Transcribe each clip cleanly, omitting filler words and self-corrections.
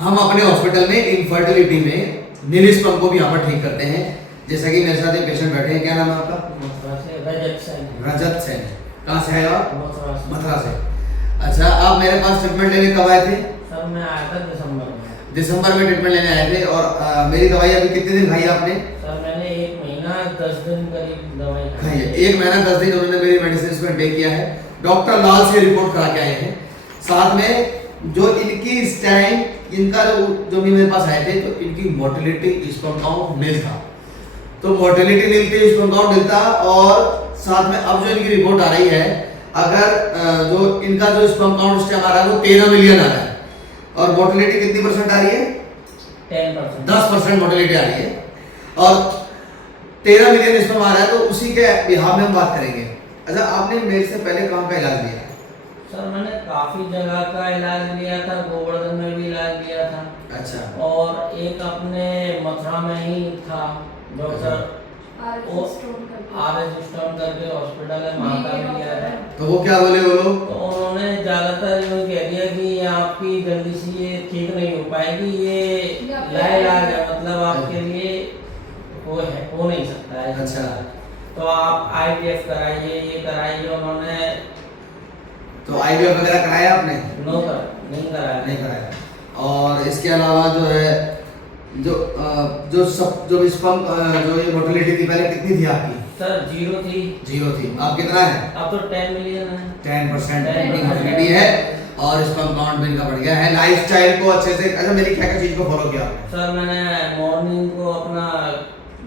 हम अपने हॉस्पिटल में इनफर्टिलिटी में नीलिश पंप को भी यहाँ पर ठीक करते हैं। जैसा कि मेरे साथ एक पेशेंट बैठे हैं, क्या नाम है आपका? रजत सैन। कहाँ से आए आप? मथुरा से। अच्छा, आप मेरे पास ट्रीटमेंट लेने कब आए थे? सर मैं आया था दिसंबर में ट्रीटमेंट लेने आए थे। और मेरी दवाई अभी कितने दिन खाई आपने? सर मैंने 1 महीना 10 दिन करीब दवाई खाई है। 1 महीना 10 दिन उन्होंने मेरी मेडिसिन को टेक किया है। डॉक्टर लाल से रिपोर्ट करा के आए हैं। साथ में जो इनकी इस टाइम इनका जो भी मेरे पास आए थे, तो इनकी मोटिलिटी स्पर्म काउंट नील था। तो मोटिलिटी नील थी, स्पर्म काउंट नील था। और साथ में अब जो इनकी रिपोर्ट आ रही है, अगर जो इनका जो स्पर्म काउंट इस टाइम आ रहा है वो 13 मिलियन आ रहा है। और मोटिलिटी कितनी परसेंट आ रही है? 10% मोटिलिटी आ रही है। और 13 मिलियन स्पर्म आ रहा है। तो उसी के बिहाफ में हम बात करेंगे। अच्छा, आपने मेरे से पहले कहाँ का इलाज लिया? सर मैंने काफी जगह का इलाज लिया था, गोवर्धन में भी इलाज लिया था। अच्छा। और एक अपने मथुरा में ही था डॉक्टर RS स्टोन करके हॉस्पिटल है, वहाँ का भी लिया था। तो वो क्या बोले वो लोग? तो उन्होंने ज्यादातर यूँ कह दिया कि आपकी जल्दी से ये ठीक नहीं हो पाएगी, ये लाइलाज है, मतलब आपके लिए हो नहीं सकता है। अच्छा। तो आप IVF कराइए, ये कराइए। उन्होंने तो IVF वगैरह कराया आपने? नहीं कराया। नहीं कराया। और इसके अलावा जो है जो स्पर्म जो ये मोटिलिटी थी पहले कितनी थी आपकी? सर 0 थी। 0 थी। अब कितना है? अब तो 10 मिलियन है। 10% मोटिलिटी है। और स्पर्म काउंट भी इनका बढ़ गया है। लाइफस्टाइल को अच्छे से, अच्छा मेरी क्या क्या चीज को फॉलो किया आपने? सर मैंने मॉर्निंग को अपना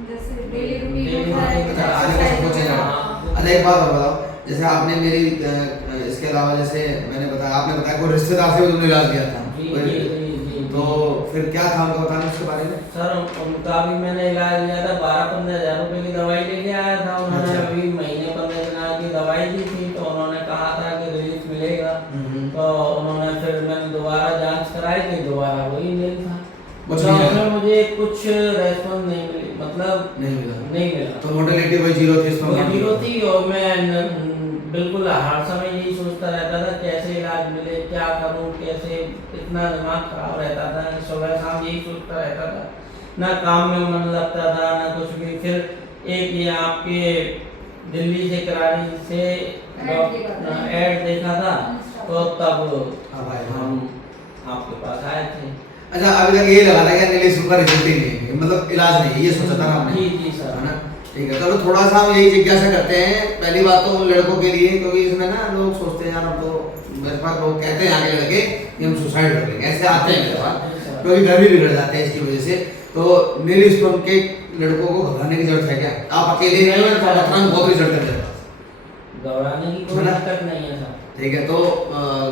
जैसे डेली रूटीन अच्छा, एक बात और बताओ। जैसे आपने मेरी इसके अलावा जैसे मैंने बताया, आपने बताया कोई रिश्तेदार से भी तुमने इलाज किया था। तो फिर क्या था उनका बताना उसके बारे में? सर उनका भी मैंने इलाज लिया था। 12-15 हज़ार रुपए की दवाई लेके आया था। उन्होंने अभी महीने 15 दिन की दवाई दी थी। तो उन्होंने कहा था कि रिलीफ मिलेगा। तो उन्होंने फिर मैंने दोबारा जांच कराई थी, दोबारा वही नहीं था। उसमें मुझे कुछ रेस्पॉन्स नहीं मिली, मतलब नहीं मिला। तो मोटिलिटी वही 0 थी, स्पर्म काउंट 0 थी। और मैं बिल्कुल हर समय यही सोचता रहता था कैसे इलाज मिले, क्या करूं, कैसे, इतना दिमाग खराब रहता था। सुबह शाम यही सोचता रहता था, ना काम में मन लगता था ना कुछ भी। फिर एक ये आपके दिल्ली से करारी से ऐड देखा था, तो तब हम आपके पास आए थे। अच्छा, अभी तक ये लगा था कि नीलिश का रिजल्ट ही नहीं है, मतलब इलाज नहीं है, ये सोचा था ना आपने? जी सर, है ना? ठीक है। चलो थोड़ा सा हम यही जिज्ञासा करते हैं। पहली बात तो उन लड़कों के लिए, क्योंकि इसमें ना लोग सोचते हैं यार, हम तो मेरे पास लोग कहते हैं आगे लगे कि हम सुसाइड कर लेंगे, ऐसे आते हैं मेरे पास, क्योंकि घर भी बिगड़ जाते हैं इसकी वजह से। तो नीलिश पंप के लड़कों को घबराने की जरूरत है क्या? आप अकेले नहीं हो, बहुत रिजल्ट कर देगा, घबराने की कोई दिक्कत नहीं है सर। ठीक है। तो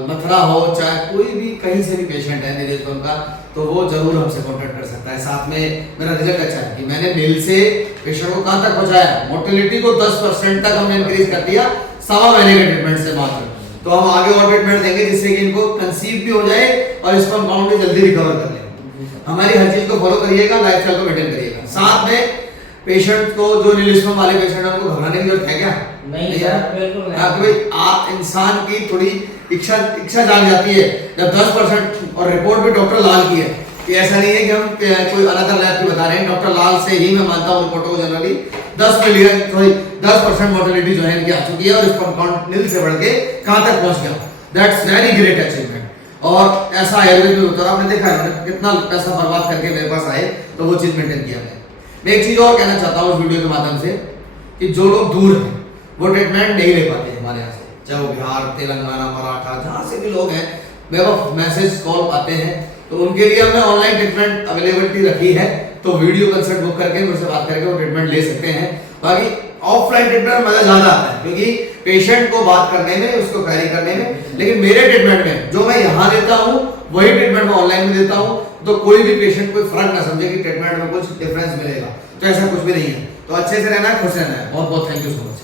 मथुरा हो चाहे कोई भी कहीं से भी पेशेंट है नीलिश पंप का, तो वो जरूर हमसे कांटेक्ट कर सकता है। साथ में मेरा रिजल्ट अच्छा है कि मैंने नील से पेशेंट को कहां तक पहुंचाया, मोटिलिटी को 10% तक हमने इंक्रीज कर दिया 1.25 महीने के ट्रीटमेंट से मात्र। तो हम आगे और ट्रीटमेंट देंगे जिससे कि इनको कंसीव भी हो जाए और स्पर्म काउंट भी जल्दी रिकवर कर ले। हमारी हर चीज को फॉलो करिएगा, लाइफस्टाइल को मेंटेन करिएगा। साथ में पेशेंट को, जो नीलिश पंप वाले पेशेंट है, उनको घबराने की जरूरत है क्या? नहीं सर, बिल्कुल नहीं। आप इंसान की थोड़ी इच्छा जाग जाती है जब 10%, और रिपोर्ट भी डॉक्टर लाल की है। कि ऐसा नहीं है कि हम कोई अनदर लैब की बता रहे हैं, डॉक्टर लाल से ही मैं मानता हूँ रिपोर्टों को। जनरली 10% मोर्टेलिटी जो है इनकी आ चुकी है, और स्पर्म काउंट नील से बढ़ के कहां तक पहुंच गया। That's very great achievement. और ऐसा आयुर्वेद में होता है, आपने देखा है कितना पैसा बर्बाद करके मेरे पास आए, तो वो चीज मेंटेन किया मैं एक चीज और कहना चाहता हूँ इस वीडियो के माध्यम से, कि जो लोग दूर हैं वो ट्रीटमेंट नहीं ले पाते हमारे यहाँ से, चाहे वो बिहार, तेलंगाना, मराठा, जहाँ से भी लोग हैं, मेरे पास मैसेज कॉल आते हैं, तो उनके लिए हमने ऑनलाइन ट्रीटमेंट अवेलेबिलिटी रखी है। तो वीडियो कंसल्ट बुक करके मुझसे बात करके वो ट्रीटमेंट ले सकते हैं। बाकी ऑफलाइन ट्रीटमेंट मजा ज्यादा आता है, क्योंकि पेशेंट को बात करने में, उसको कैरी करने में। लेकिन मेरे ट्रीटमेंट में जो मैं यहाँ देता हूँ वही ट्रीटमेंट मैं ऑनलाइन में देता हूँ, तो कोई भी पेशेंट कोई फर्क ना समझे कि ट्रीटमेंट में कुछ डिफरेंस मिलेगा, तो ऐसा कुछ भी नहीं है। तो अच्छे से रहना है, खुश रहना है। बहुत बहुत थैंक यू सो मच।